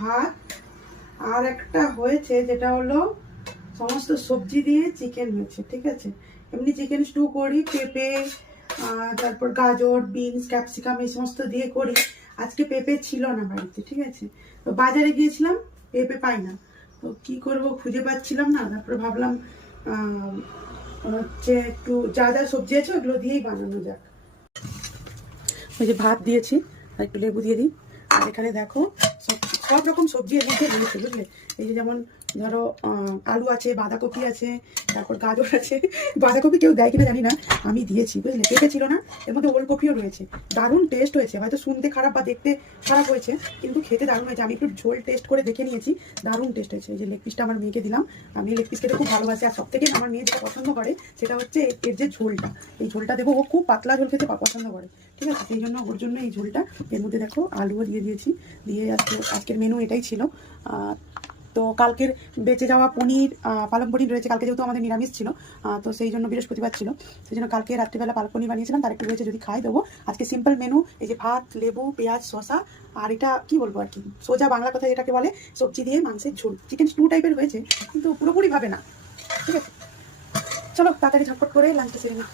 ভাত, আর একটা হয়েছে যেটা হলো সমস্ত সবজি দিয়ে চিকেন হয়েছে, ঠিক আছে। এমনি চিকেন স্টু করি, পেঁপে তারপর গাজর, বিনস, ক্যাপসিকাম এই সমস্ত দিয়ে করি। আজকে পেঁপে ছিল না বাড়িতে, ঠিক আছে। তো বাজারে গিয়েছিলাম, পেঁপে পাই না, তো কি করব খুঁজে পাচ্ছিলাম না। তারপরে ভাবলাম হচ্ছে একটু যা যা সবজি আছে ওগুলো দিয়েই বানানো যাক। ওই যে ভাত দিয়েছি, আর একটু লেবু দিয়ে দিই। আর এখানে দেখো সব রকম সবজি এর মধ্যে রয়েছে, বুঝলে। এই যে যেমন ধরো আলু আছে, বাঁধাকপি আছে, তারপর গাজর আছে। বাঁধাকপি কেউ দেয় কিনা জানি না, আমি দিয়েছি, বুঝলে। পেঁপে ছিল না, এর মধ্যে ওলকপিও রয়েছে। দারুণ টেস্ট হয়েছে, হয়তো শুনতে খারাপ বা দেখতে খারাপ হয়েছে, কিন্তু খেতে দারুণ হয়েছে। আমি একটু ঝোল টেস্ট করে দেখে নিয়েছি, দারুণ টেস্ট হয়েছে। এই যে লেগ পিসটা আমার মেয়েকে দিলাম, আমি লেগ পিস খেতে খুব ভালোবাসি। আর সব থেকে আমার মেয়ে যেটা পছন্দ করে সেটা হচ্ছে এর যে ঝোলটা, এই ঝোলটা দেবো। ও খুব পাতলা ঝোল খেতে পছন্দ করে, ঠিক আছে। সেই জন্য ওর জন্য এই ঝোলটা। এর মধ্যে দেখো আলুও দিয়ে দিয়েছি, দিয়ে আজকের মেনু এটাই ছিল। তো কালকের বেঁচে যাওয়া পনির, পালং পনির রয়েছে। কালকে যেহেতু আমাদের নিরামিষ ছিল, তো সেই জন্য বৃহস্পতিবার ছিল, সেই জন্য কালকে রাত্রিবেলা পালং পনির বানিয়েছিলাম, তার একটু রয়েছে, যদি খাই দেবো। আজকে সিম্পল মেনু, এই যে ভাত, লেবু, পেঁয়াজ, শসা, আর এটা কি বলবো আর কি, সোজা বাংলা কথা যেটাকে বলে সবজি দিয়ে মাংসের ঝোল। চিকেন স্টু টাইপের হয়েছে, কিন্তু পুরোপুরি ভাবে না, ঠিক আছে। চলো তাড়াতাড়ি ঝটপট করে লাঞ্চটা সেরে নিই।